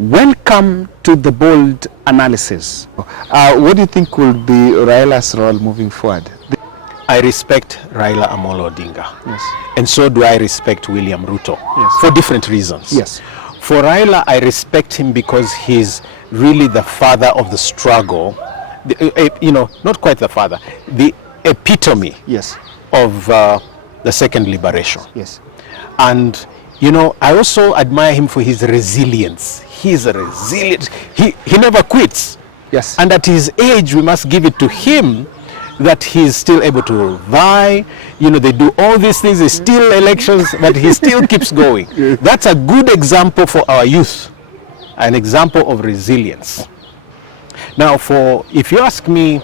When come to the bold analysis, what do you think will be Raila's role moving forward? I respect Raila Amolo Odinga. Yes. And so do I respect William Ruto. Yes. For different reasons. Yes. For Raila, I respect him because he's really the father of the struggle. Not quite the father, the epitome Yes. of the second liberation. Yes. And, I also admire him for his resilience. He's a resilient, he never quits. Yes. And at his age, we must give it to him that he's still able to vie. They do all these things, there's still elections, but he still keeps going. That's a good example for our youth, an example of resilience. Now, if you ask me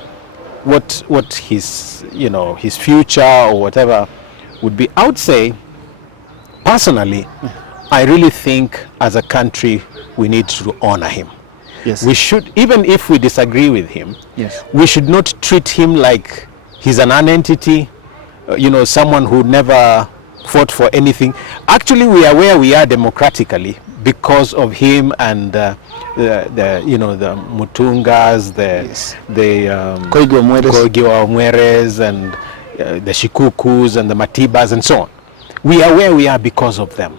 what his future or whatever would be, I would say, personally, I really think as a country we need to honor him. Yes. We should, even if we disagree with him, Yes. we should not treat him like he's an nonentity, someone who never fought for anything. Actually, we are where we are democratically because of him and the Mutungas, the Kigame and the Shikukus and the Matibas and so on. We are where we are because of them.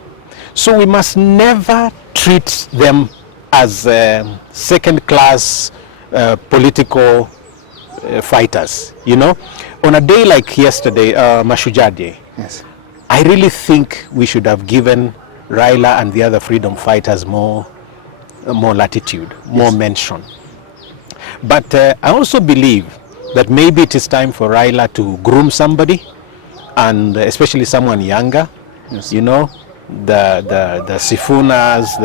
So we must never treat them as second-class political fighters. On a day like yesterday, Mashujaa Day, Yes. I really think we should have given Raila and the other freedom fighters more latitude, more mention. But I also believe that maybe it is time for Raila to groom somebody, and especially someone younger. Yes. The Sifunas,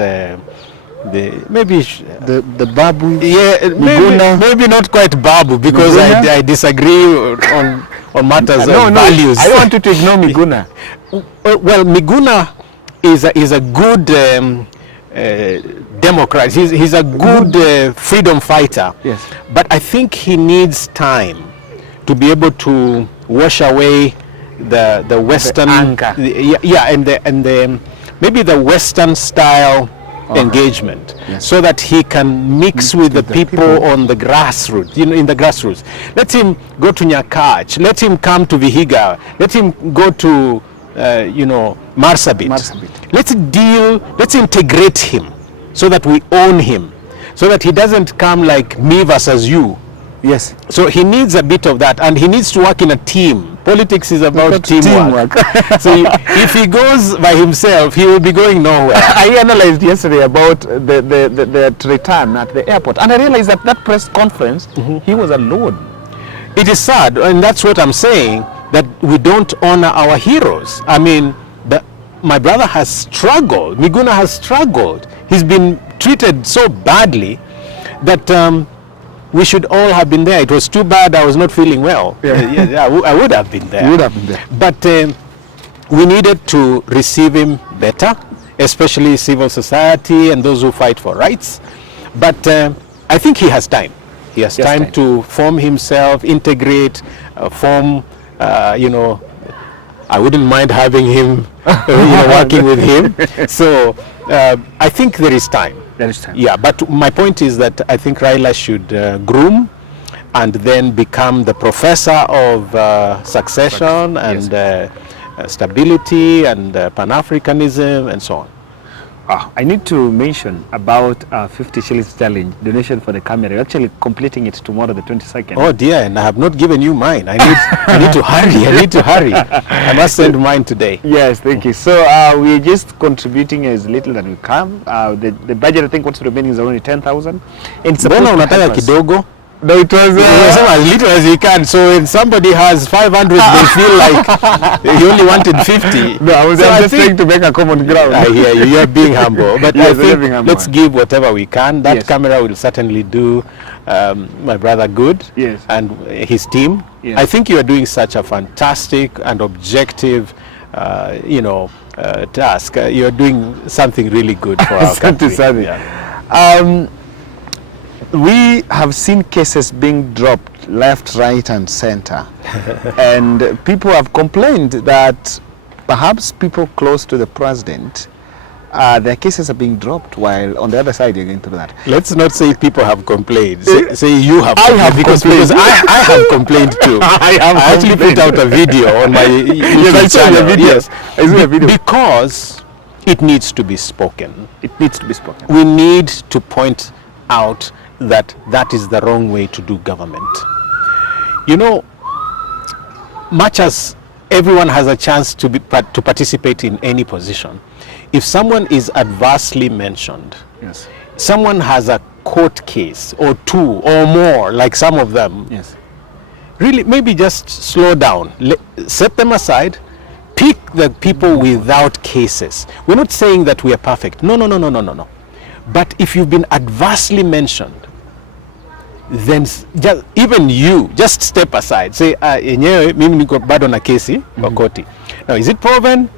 maybe the Babu. Yeah, maybe not quite Babu, because I disagree on matters of values. I want you to ignore Miguna. Well, Miguna is a good Democrat. He's a good freedom fighter. Yes. But I think he needs time to be able to wash away the Western anger. And maybe the Western style engagement, Yes. so that he can mix with the people on the grassroots, in the grassroots. Let him go to Nyakach, let him come to Vihiga, let him go to Marsabit. Let's integrate him so that we own him, so that he doesn't come like me versus you. Yes. So he needs a bit of that, and he needs to work in a team. Politics is about teamwork. So if he goes by himself, he will be going nowhere. I analyzed yesterday about the return at the airport, and I realized that press conference, he was alone. It is sad, and that's what I'm saying, that we don't honor our heroes. I mean, my brother has struggled. Miguna has struggled. He's been treated so badly that we should all have been there. It was too bad I was not feeling well. I would have been there. You would have been there. But we needed to receive him better, especially civil society and those who fight for rights. But I think he has time. He has time to form himself, integrate, form, I wouldn't mind having him, working with him. So I think there is time. There is time. Yeah, but my point is that I think Raila should groom and then become the professor of succession and stability and Pan-Africanism and so on. I need to mention about 50 shillings challenge, donation for the camera. You're actually completing it tomorrow, the 22nd. Oh dear, and I have not given you mine. I need to hurry. I must send mine today. Yes, thank you. So we're just contributing as little that we can. The budget, I think what's remaining is only 10,000. Mbona unataka kidogo? No, it was as little as you can. So when somebody has 500, they feel like you only wanted 50. No, I was just trying to make a common ground. I hear you. You're being humble. But yes, I think let's give whatever we can. That camera will certainly do my brother good, and his team. Yes. I think you are doing such a fantastic and objective task. You're doing something really good for our country. We have seen cases being dropped left, right, and center. And people have complained that perhaps people close to the president their cases are being dropped, while on the other side you're going through that. Let's not say people have complained. Say you have. I have because I have complained too. I actually put out a video on my YouTube channel. Yes, I saw a video. Because it needs to be spoken. It needs to be spoken. We need to point out that that is the wrong way to do government. You know, much as everyone has a chance to participate in any position, if someone is adversely mentioned, Yes. someone has a court case or two or more, like some of them, Yes. really maybe just slow down, set them aside, pick the people without cases. We're not saying that we are perfect. No. But if you've been adversely mentioned, then even you just step aside, say yenyewe mimi niko bado na kesi kwa koti. Now, is it proven?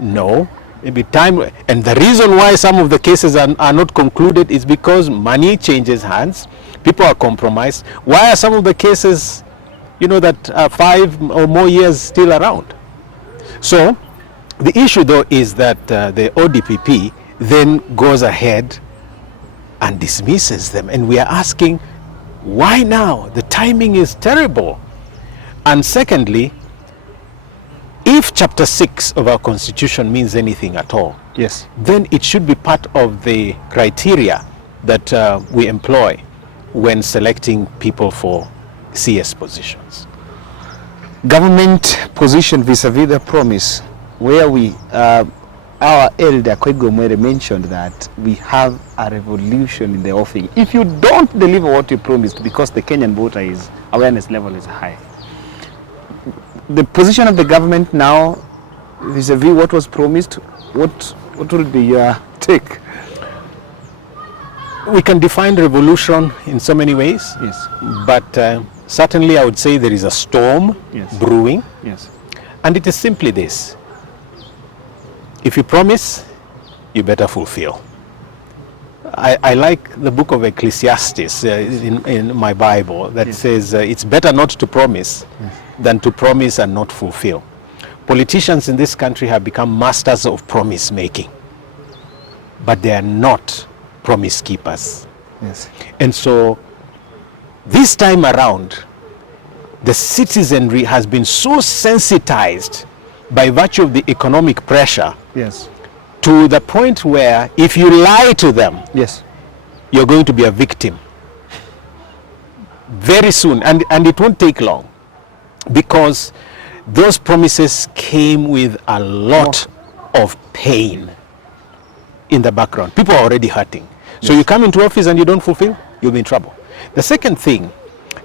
No. Maybe time, and the reason why some of the cases are not concluded is because money changes hands, people are compromised. Why are some of the cases, you know, that are 5 or more years still around? So the issue though is that the ODPP then goes ahead and dismisses them, and we are asking, why now? The timing is terrible. And secondly, if chapter 6 of our constitution means anything at all, Yes. then it should be part of the criteria that we employ when selecting people for CS positions. Government position vis-a-vis the promise, where we, our elder Kigame mentioned that we have a revolution in the offing. If you don't deliver what you promised, because the Kenyan voter is awareness level is high, the position of the government now vis-a-vis what was promised, what will be your take? We can define revolution in so many ways. Yes. But certainly I would say there is a storm Yes. brewing. Yes. And it is simply this: if you promise, you better fulfill. I like the book of Ecclesiastes in my Bible that says it's better not to promise than to promise and not fulfill. Politicians in this country have become masters of promise making, but they are not promise keepers. Yes. And so this time around, the citizenry has been so sensitized by virtue of the economic pressure Yes. to the point where if you lie to them, Yes. you're going to be a victim very soon, and it won't take long, because those promises came with a lot of pain in the background. People are already hurting. So you come into office and you don't fulfill, you'll be in trouble. The second thing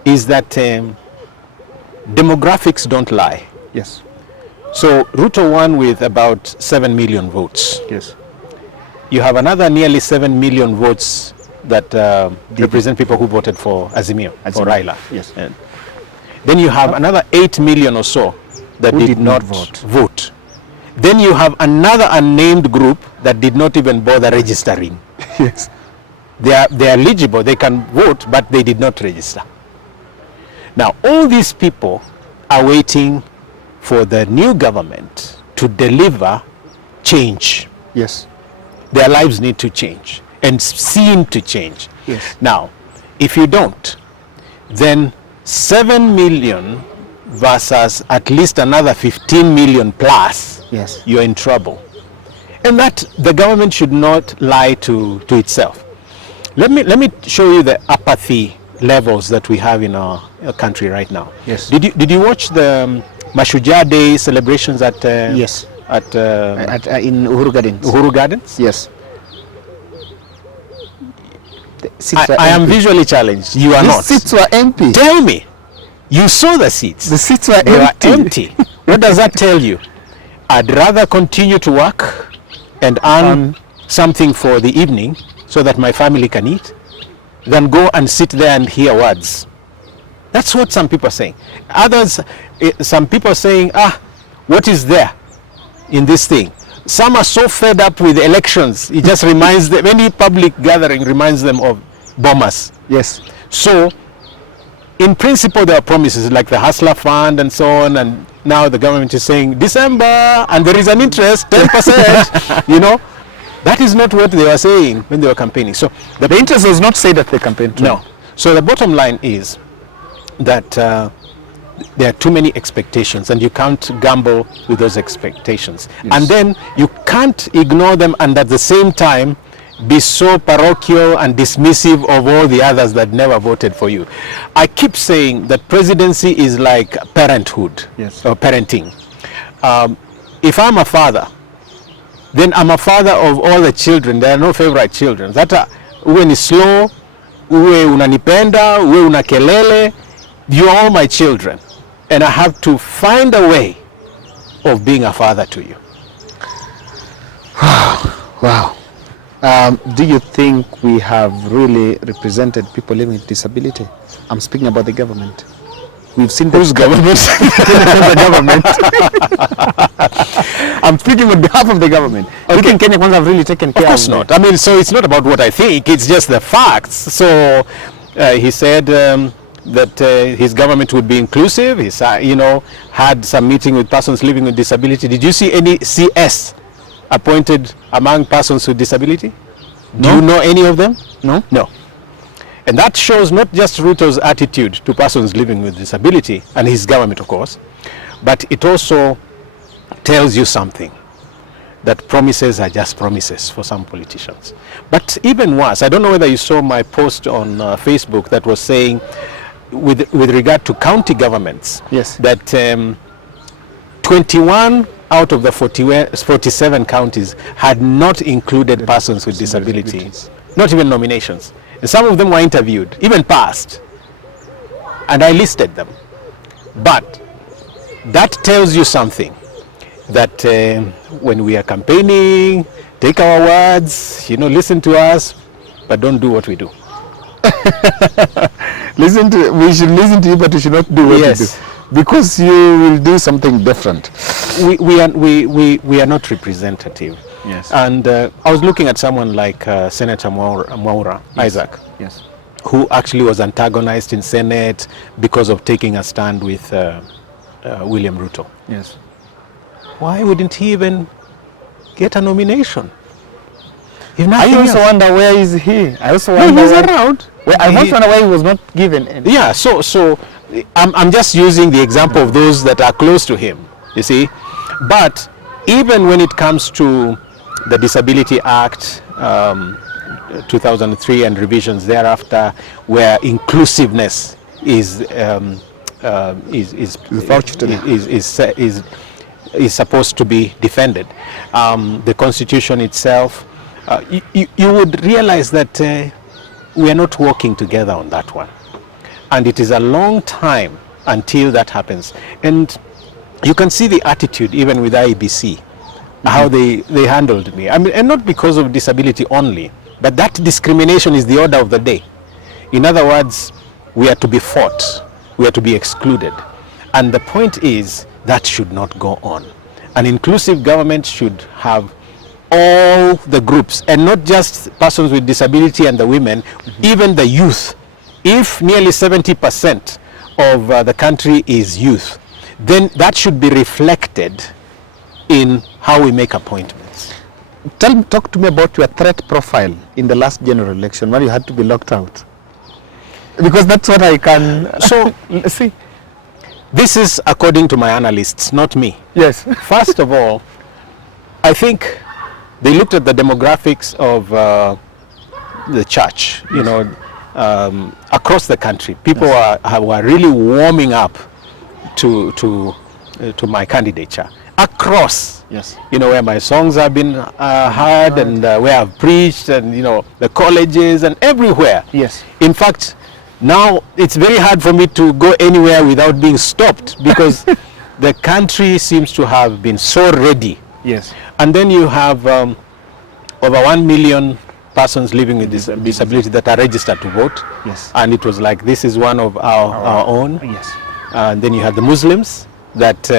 is that demographics don't lie. Yes. So Ruto won with about 7 million votes. Yes. You have another nearly 7 million votes that represent people who voted for Azimio, for Raila. Yes. And then you have another 8 million or so that Who did not vote. vote. Then you have another unnamed group that did not even bother registering. Yes. They are eligible, they can vote, but they did not register. Now, all these people are waiting for the new government to deliver change. Yes. Their lives need to change and seem to change. Yes. Now, if you don't, then 7 million versus at least another 15 million plus, Yes. you're in trouble. And that the government should not lie to itself. Let me show you the apathy levels that we have in our country right now. Yes. Did you watch the Mashujaa Day celebrations at Yes. at in Uhuru Gardens. Uhuru Gardens? Yes. I am visually challenged. You are The not. seats were empty. Tell me, you saw the seats. The seats were They empty. were empty. What does that tell you? I'd rather continue to work and earn something for the evening so that my family can eat than go and sit there and hear words. That's what some people are saying. Others, some people are saying, what is there in this thing? Some are so fed up with elections, it just reminds them, any public gathering reminds them of bombers. Yes. So, in principle, there are promises like the Hustler Fund and so on, and now the government is saying December, and there is an interest, 10%, you know. That is not what they were saying when they were campaigning. So the interest was not said at the campaign trail. No. So the bottom line is that there are too many expectations, and you can't gamble with those expectations. Yes. And then you can't ignore them, and at the same time be so parochial and dismissive of all the others that never voted for you. I keep saying that presidency is like parenthood, yes, or parenting. If I'm a father, then I'm a father of all the children. There are no favorite children. That uwe ni slow, uwe unanipenda, uwe unakelele, you are all my children. And I have to find a way of being a father to you. Wow. Do you think we have really represented people living with disability? I'm speaking about the government. We've seen whose government? The government. I'm speaking on behalf of the government. Okay. You think Kenya Kwanza have really taken care of? Of course not. I mean, so it's not about what I think. It's just the facts. So he said that his government would be inclusive. He's, had some meeting with persons living with disability. Did you see any CS appointed among persons with disability? No. Do you know any of them? No. No. And that shows not just Ruto's attitude to persons living with disability, and his government, of course, but it also tells you something, that promises are just promises for some politicians. But even worse, I don't know whether you saw my post on Facebook that was saying, with regard to county governments, yes, that 21 out of the 47 counties had not included persons with disabilities, not even nominations. And some of them were interviewed, even passed, and I listed them. But that tells you something, that when we are campaigning, take our words, listen to us, but don't do what we do. We should listen to you, but we should not do what you do. Because you will do something different. We are not representative. Yes. And I was looking at someone like Senator Mwaura, yes, Isaac, yes, who actually was antagonized in Senate because of taking a stand with William Ruto. Yes. Why wouldn't he even get a nomination? I also wonder, where is he? I also wonder, he's around. I also wonder why he was not given any. Yeah, so I'm just using the example of those that are close to him, you see. But even when it comes to the Disability Act 2003 and revisions thereafter, where inclusiveness is supposed to be defended, the Constitution itself, you would realize that we are not working together on that one, and it is a long time until that happens. And you can see the attitude even with IEBC, how they handled me. I mean, and not because of disability only, but that discrimination is the order of the day. In other words, we are to be fought, we are to be excluded. And the point is, that should not go on. An inclusive government should have all the groups, and not just persons with disability and the women, even the youth. If nearly 70% of the country is youth, then that should be reflected in how we make appointments. Talk to me about your threat profile in the last general election when you had to be locked out. Because that's what I can see. This is according to my analysts, not me. Yes. First of all, I think they looked at the demographics of the church, across the country. People were really warming up to my candidature across. Yes. Where my songs have been heard, and where I've preached, and the colleges and everywhere. Yes. In fact, now it's very hard for me to go anywhere without being stopped, because the country seems to have been so ready. Yes. And then you have over 1 million persons living with disability that are registered to vote. Yes. And it was like, this is one of our own. Yes. And then you had the Muslims that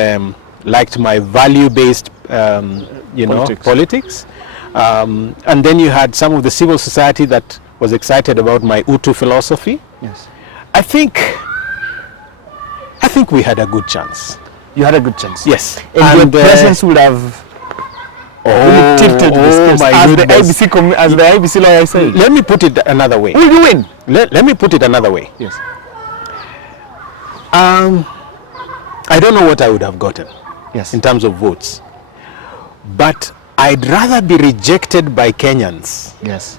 liked my value-based politics. And then you had some of the civil society that was excited about my Utu philosophy. Yes. I think we had a good chance. You had a good chance. Yes. And your presence would have Really tilted the scales, my as goodness. the IBC lawyer said. Let me put it another way. Will you win? Let me put it another way. Yes. I don't know what I would have gotten. Yes. In terms of votes. But I'd rather be rejected by Kenyans, Yes.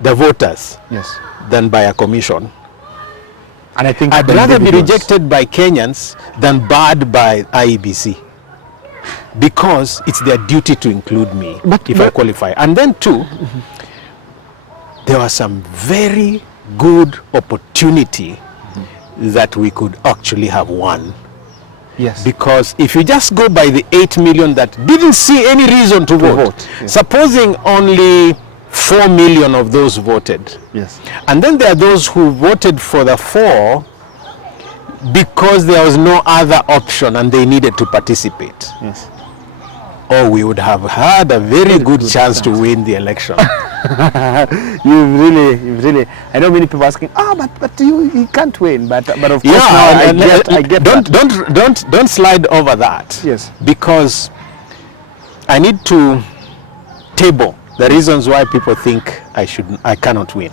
the voters, Yes. than by a commission. And I think I'd rather be rejected by Kenyans than barred by IEBC, because it's their duty to include me if I qualify. And then too, there was some very good opportunity that we could actually have won. Yes. Because if you just go by the 8 million that didn't see any reason to vote, yes. supposing only 4 million of those voted, Yes. and then there are those who voted for the 4 because there was no other option and they needed to participate. Yes. Oh, we would have had a very good chance to win the election. You've really. I know many people asking, but you can't win. But of course, Yeah, now I get don't slide over that. Yes. Because I need to table the reasons why people think I cannot win.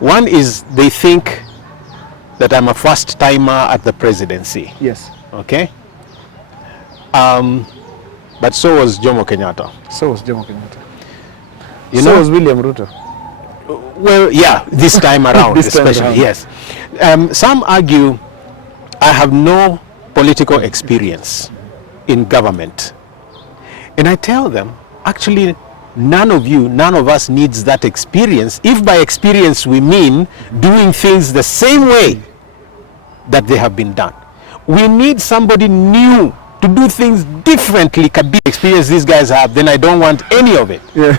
One is they think that I'm a first timer at the presidency. Yes. Okay. But so was Jomo Kenyatta. So was Jomo Kenyatta. So was William Ruto. Well, yeah, this time around, This time especially, around. yes. Some argue I have no political experience in government. And I tell them, actually, none of us needs that experience, if by experience we mean doing things the same way that they have been done. We need somebody new to do things differently. Can be experience these guys have, then I don't want any of it. Yeah.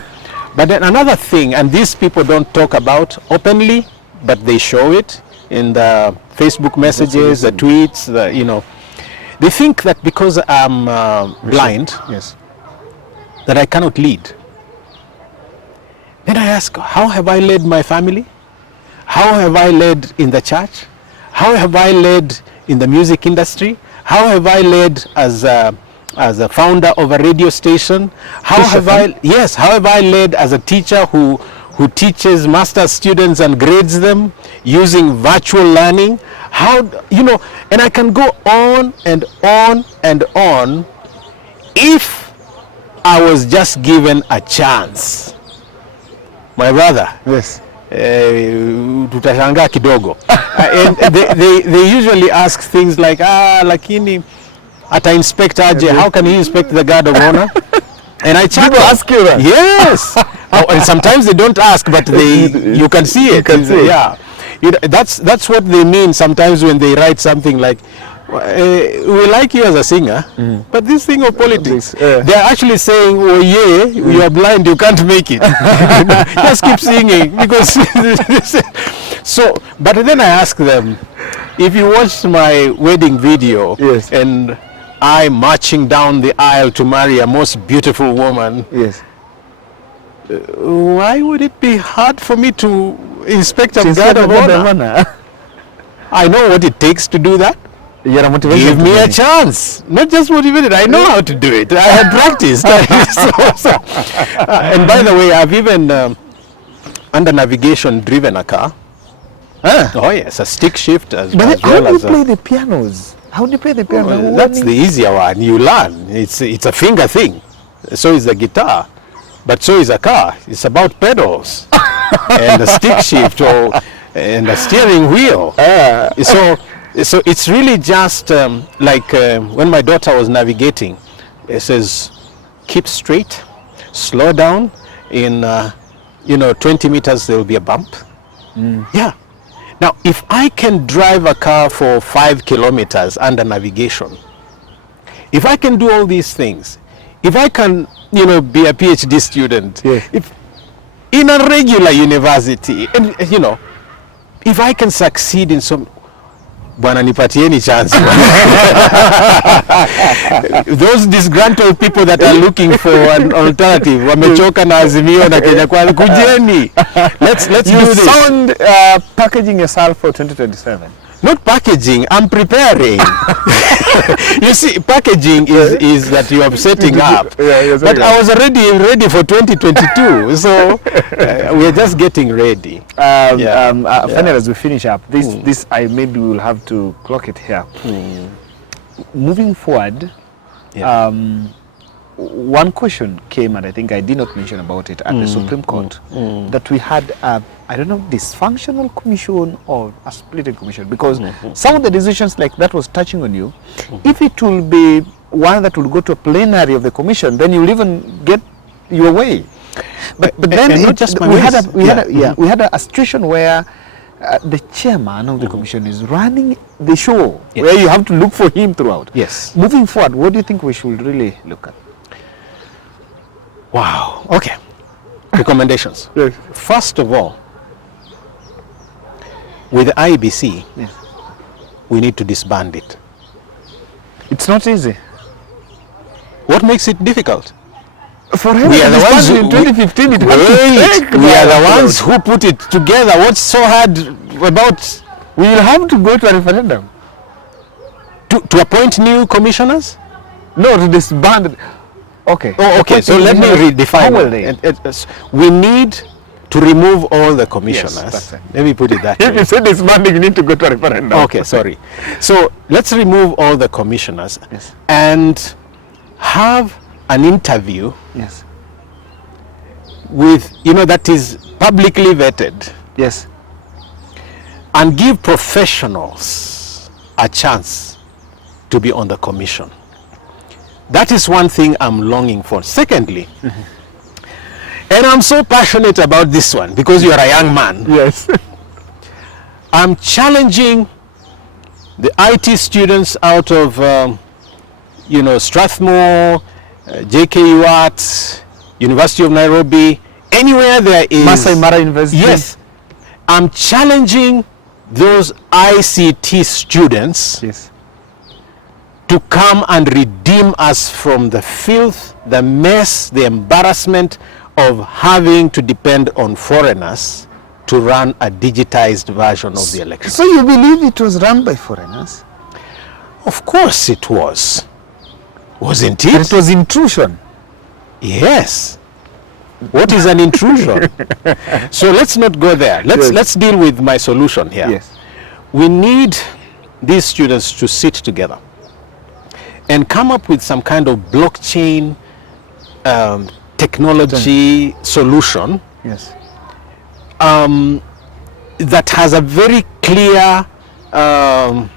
But then another thing, and these people don't talk about openly, but they show it in the Facebook messages, the tweets, they think that because I'm blind, Yes. that I cannot lead. Then I ask, how have I led my family? How have I led in the church? How have I led in the music industry? How have I led as a founder of a radio station? How have I led as a teacher who teaches master's students and grades them using virtual learning? And I can go on and on and on if I was just given a chance. My brother. Yes. Tutashangaa kidogo. And they usually ask things like, lakini ata inspect aje, how can he inspect the guard of honor? And I chuckle. People ask you that? Yes. And sometimes they don't ask, but you can see it. You can see it. Yeah. That's what they mean sometimes when they write something like, we like you as a singer, but this thing of politics, they're actually saying, oh yeah, you are blind, you can't make it. Just keep singing. Because so, but then I ask them, if you watched my wedding video, Yes. and I marching down the aisle to marry a most beautiful woman, Yes. why would it be hard for me to inspect a guard of honor? I know what it takes to do that. You're a motivation. Give to me a many. chance. Not just motivated. I know how to do it. I had practiced. And by the way, I've even under navigation driven a car. Oh yes, a stick shift as But as how well do you as play the pianos? How do you play the piano? well, that's the easier one. You learn. It's a finger thing. So is the guitar, but so is a car. It's about pedals and a stick shift and a steering wheel. So it's really just like when my daughter was navigating, it says, keep straight, slow down, in 20 meters there will be a bump. Yeah. Now, if I can drive a car for 5 kilometers under navigation, if I can do all these things, if I can, be a PhD student, Yes. if in a regular university, and if I can succeed in some, Bwana nipatieni chance. Those disgruntled people that are looking for an alternative, wamechoka na Azimio na Kenya Kwanza, kujeni. Let's do this. You sound packaging yourself for 2027. Not packaging, I'm preparing. You see, packaging is that you are setting up. But I was already ready for 2022, so we are just getting ready. Finally, as we finish up, this maybe we will have to clock it here. Moving forward, one question came, and I think I did not mention about it at the Supreme Court, that we had I don't know, dysfunctional commission or a splitted commission, because some of the decisions like that was touching on you. If it will be one that will go to a plenary of the commission, then you'll even get your way. But then we had a situation where the chairman of the commission is running the show, where you have to look for him throughout. Yes. Moving forward, what do you think we should really look at? Wow. Okay. Recommendations. Yes. First of all, with the IBC, we need to disband it. It's not easy. What makes it difficult? For him, we are the ones in 2015. We are the ones who put it together. What's so hard about? We will have to go to a referendum to appoint new commissioners. No, to disband. Okay. Oh, okay. So let me redefine. We need to remove all the commissioners. Yes, that's it. Let me put it that way. If you say disbanding, you need to go to a referendum. Okay, sorry. So let's remove all the commissioners and have an interview with, that is publicly vetted. Yes. And give professionals a chance to be on the commission. That is one thing I'm longing for. Secondly, and I'm so passionate about this one because you are a young man. Yes. I'm challenging the IT students out of, Strathmore, JKU Arts, University of Nairobi, anywhere there is... Masai Mara University. Yes. I'm challenging those ICT students to come and redeem us from the filth, the mess, the embarrassment of having to depend on foreigners to run a digitized version of the election. So you believe it was run by foreigners? Of course it was. Wasn't it? But it was intrusion. Yes. What is an intrusion? So let's not go there. Let's deal with my solution here. Yes. We need these students to sit together and come up with some kind of blockchain technology solution that has a very clear and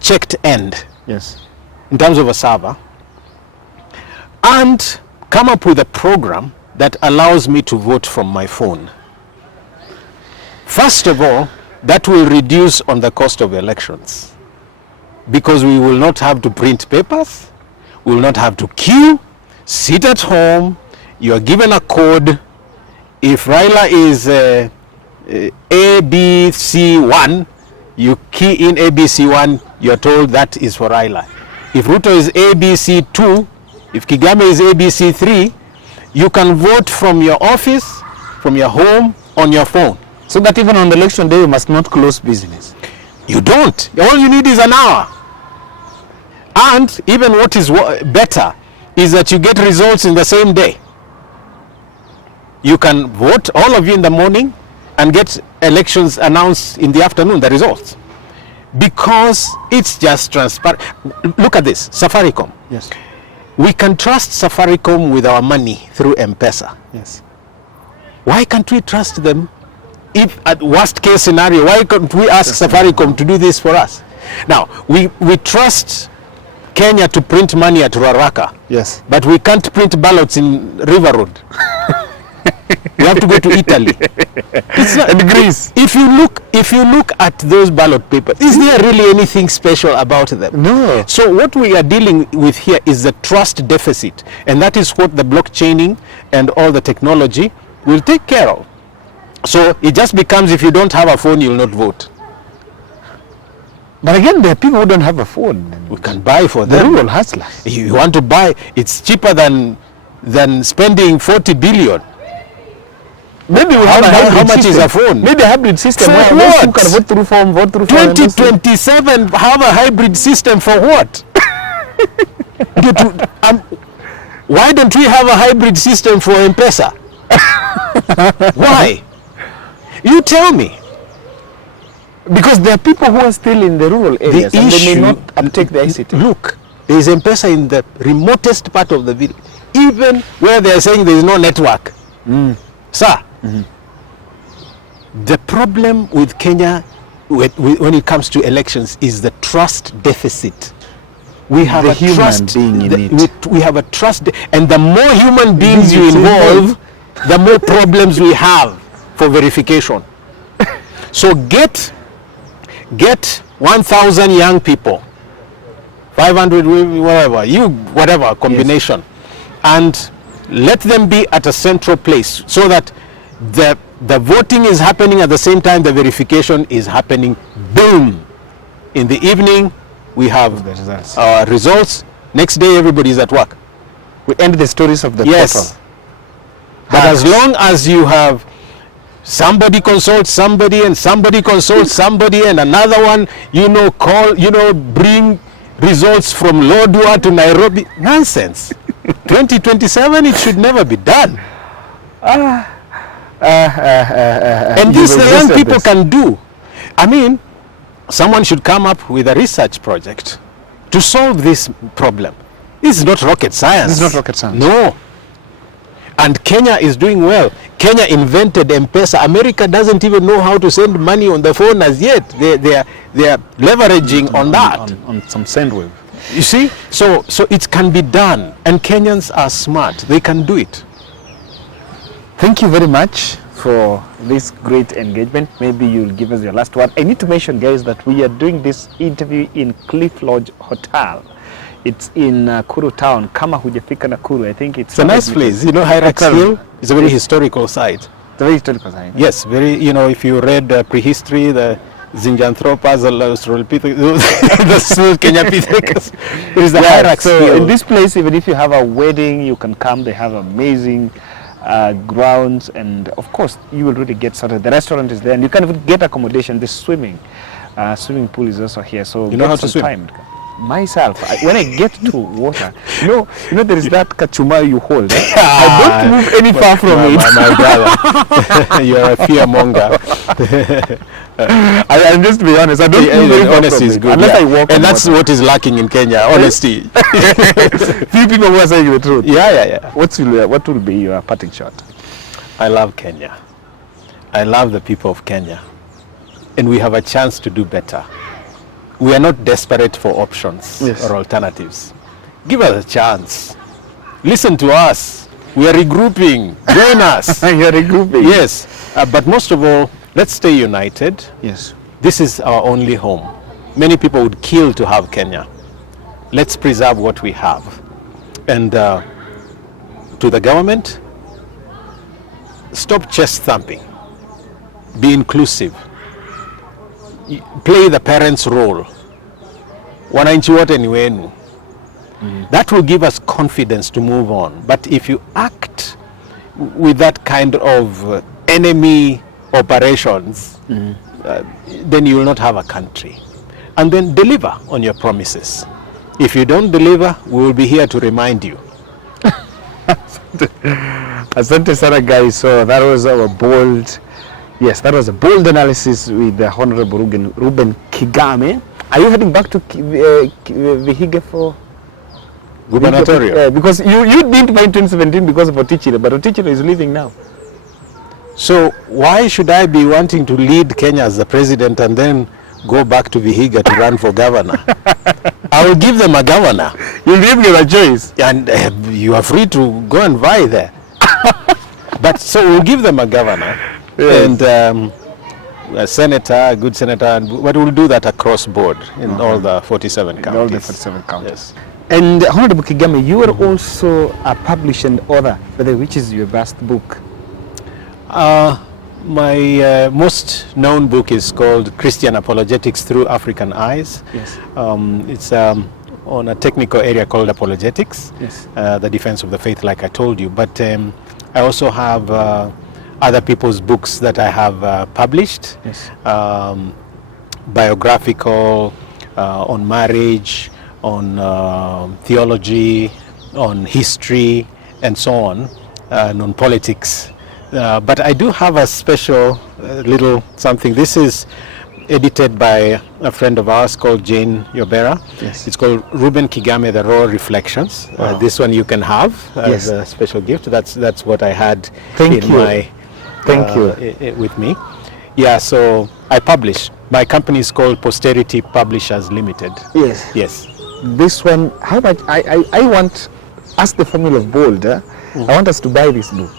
checked end in terms of a server, and come up with a program that allows me to vote from my phone. First of all, that will reduce on the cost of elections, because we will not have to print papers, we will not have to queue, sit at home. You are given a code. If Raila is ABC1, you key in ABC1, you're told that is for Raila. If Ruto is ABC2, if Kigame is ABC3, you can vote from your office, from your home, on your phone. So that even on the election day, you must not close business. You don't. All you need is an hour. And even what is better is that you get results in the same day. You can vote, all of you, in the morning and get elections announced in the afternoon, the results. Because it's just transparent. Look at this, Safaricom. Yes. We can trust Safaricom with our money through M-Pesa. Yes. Why can't we trust them? If at worst case scenario, why can't we ask Safaricom to do this for us? Now, we trust Kenya to print money at Ruaraka. Yes. But we can't print ballots in River Road. We have to go to Italy. It's not, and Greece. If you look at those ballot papers, is there really anything special about them? No. So what we are dealing with here is the trust deficit, and that is what the blockchaining and all the technology will take care of. So it just becomes, if you don't have a phone, you will not vote. But again, there are people who don't have a phone. We can buy for The them. rural hustlers. You want to buy, it's cheaper than spending 40 billion. Maybe we have a How hybrid much system. is a phone? Maybe a hybrid system For where most people what? can vote through phone, vote through phone. and those things. 2027 have a hybrid system for what? Why don't we have a hybrid system for M-Pesa? Why? You tell me. Because there are people who are still in the rural areas and they may not uptake the ICT. Look, there is M-Pesa in the remotest part of the village, even where they are saying there is no network. Sir, the problem with Kenya when it comes to elections is the trust deficit. We have The a human trust being in it. we have a trust, and the more human beings you involve, the more problems we have for verification. So get 1,000 young people, 500, whatever combination, and let them be at a central place so that the voting is happening at the same time the verification is happening. Boom! In the evening, we have The results. our results. Next day, everybody is at work. We end the stories of the Yes. portal. But as long as you have somebody consults somebody and somebody consults somebody and another one, bring results from Oduor to Nairobi, nonsense. 2027, it should never be done. And this the young people can do. I mean, someone should come up with a research project to solve this problem. This is not rocket science. This is not rocket science. No. And Kenya is doing well. Kenya invented M-Pesa. America doesn't even know how to send money on the phone as yet. They are leveraging on that. On some sendwave. You see? So it can be done. And Kenyans are smart. They can do it. Thank you very much for this great engagement. Maybe you'll give us your last word. I need to mention, guys, that we are doing this interview in Cliff Lodge Hotel. It's in Nakuru town. Kama hujafika Nakuru, I think it's a nice place. You know, Hyrax Hill is a very historical site. It's a very historical site. Yes, very, if you read prehistory, the Zinjanthropus, the smooth Kenya Pithecus, there is the Hyrax so Hill. in this place, even if you have a wedding, you can come. They have amazing grounds, and of course, you will really get started. The restaurant is there, and you can even get accommodation. The swimming pool is also here. So you know how to swim? Time. Myself, when I get to water, you know there is that kachuma you hold. I don't move any far from it. My brother, you are a fearmonger. I'm just to be honest. I don't move very far honesty from is it, good. unless I walk. And that's what is lacking in Kenya, honesty. Few people who are saying the truth. Yeah. What will be your parting shot? I love Kenya. I love the people of Kenya, and we have a chance to do better. We are not desperate for options or alternatives. Give us a chance. Listen to us. We are regrouping. Join us. You are regrouping. Yes. But most of all, let's stay united. Yes. This is our only home. Many people would kill to have Kenya. Let's preserve what we have. And to the government, stop chest thumping. Be inclusive. Play the parents' role. Wananchi wote ni wenu. That will give us confidence to move on. But if you act with that kind of enemy operations, then you will not have a country. And then deliver on your promises. If you don't deliver, we will be here to remind you. Asante sana, guys. So that was our bold. Yes, that was a bold analysis with the Honorable Reuben Kigame. Are you heading back to Vihiga for Gubernatorial? Because you didn't buy in 2017 because of Otichire, but Otichire is leaving now. So why should I be wanting to lead Kenya as the president and then go back to Vihiga to run for governor? I will give them a governor. You'll give them a choice. And you are free to go and vie there. But so we'll give them a governor. Yes. And a senator, a good senator, but we'll do that across board in all the 47 counties. In all the 47 counties. Yes. And Honorable Kigame, you are also a published author, which is your best book? My most known book is called Christian Apologetics Through African Eyes. Yes. It's on a technical area called apologetics, Yes. The defense of the faith, like I told you. But I also have other people's books that I have published, Yes. Biographical, on marriage, on theology, on history, and so on, and on politics. But I do have a special little something. This is edited by a friend of ours called Jane Yobera. Yes. It's called Reuben Kigame, The Raw Reflections. Wow. This one you can have as Yes. a special gift. That's what I had Thank in you. my with me. Yeah, so I publish. My company is called Posterity Publishers Limited. Yes. Yes. This one, how much? I want, as the formula of bold, I want us to buy this book.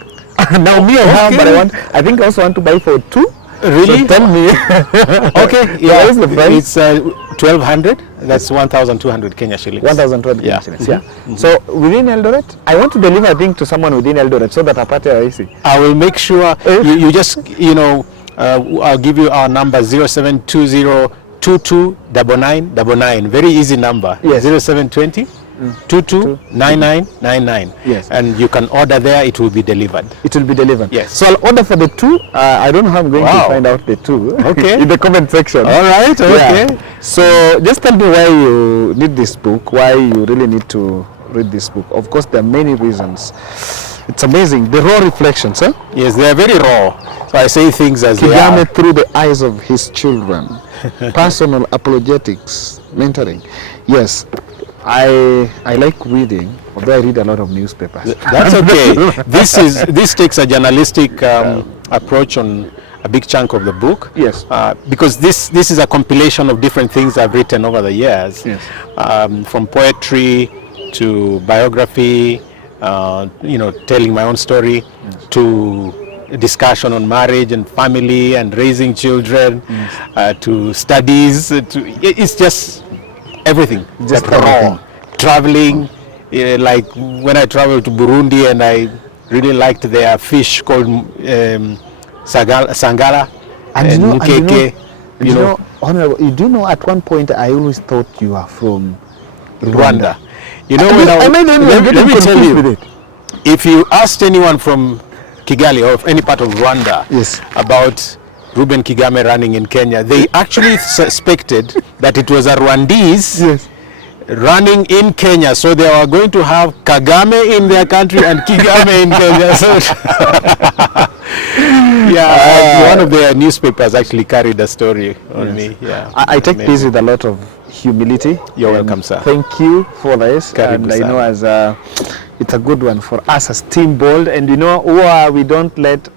Now me I have, but I think I also want to buy for 2. Really? So tell me. Okay. Yeah, what is the price? It's 1,200. That's 1,200 Kenya shillings. 1,200 Yeah. shillings. Yeah. So within Eldoret, I want to deliver a thing to someone within Eldoret so that apate rahisi. I will make sure you just, I'll give you our number 0720229999. Very easy number. Yes. 0720 229999. Yes. And you can order there, it will be delivered. It will be delivered. Yes. So I'll order for the 2. I don't know how I'm going to find out the 2. Okay. In the comment section. All right, okay. Yeah. So just tell me why you need this book, why you really need to read this book. Of course, there are many reasons. It's amazing. The raw reflections, huh? Yes, they are very raw. So I say things as they are. Kigame through the eyes of his children. Personal apologetics, mentoring. Yes, I like reading, although I read a lot of newspapers. That's okay. This takes a journalistic approach on a big chunk of the book. Yes. Because this is a compilation of different things I've written over the years. Yes. From poetry to biography, telling my own story, to discussion on marriage and family and raising children, to studies. It's just everything. Just raw. everything. Traveling, like when I traveled to Burundi, and I really liked their fish called sangara and mkeke. Honorable, you do know at one point I always thought you are from Rwanda. Let me tell you, if you asked anyone from Kigali or any part of Rwanda Yes. about Reuben Kigame running in Kenya, they actually suspected that it was a Rwandese Yes. running in Kenya, so they were going to have Kagame in their country and Kigame in Kenya. So one of their newspapers actually carried a story on me. Yeah, I take this with a lot of humility. You're welcome, sir. Thank you for this. Karibu And I know sana. it's a good one for us as Team Bold, and you don't let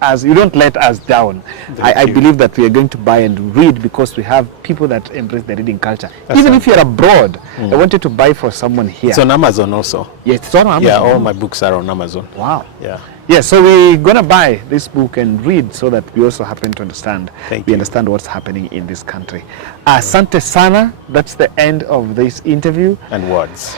us down. I believe that we are going to buy and read because we have people that embrace the reading culture. Even if you're abroad, I wanted to buy for someone here. It's on Amazon also. Yes, it's on Amazon. Yeah, all my books are on Amazon. Wow. Yeah. Yeah, so we're gonna buy this book and read so that we also happen to understand. Thank we you. understand what's happening in this country. Asante sana. That's the end of this interview. And words.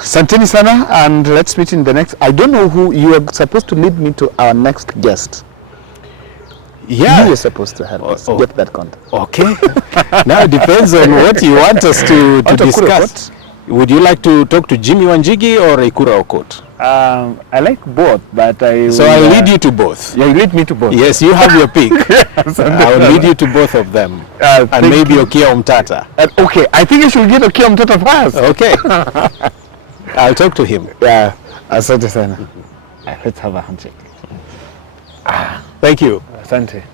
Santini sana, and let's meet in the next. I don't know who you are supposed to lead me to our next guest. Yeah. You were supposed to help us get that content. Okay. Now it depends on what you want us to discuss. Would you like to talk to Jimmy Wanjigi or Ikura Okot? I like both, but So I'll lead you to both. Yeah, you lead me to both. Yes, you have your pick. I'll lead you to both of them. And maybe Okia Umtata. Okay, I think you should get Okia Umtata first. Okay. I'll talk to him. Yeah, asante sana. Let's have a handshake. Thank you. Asante.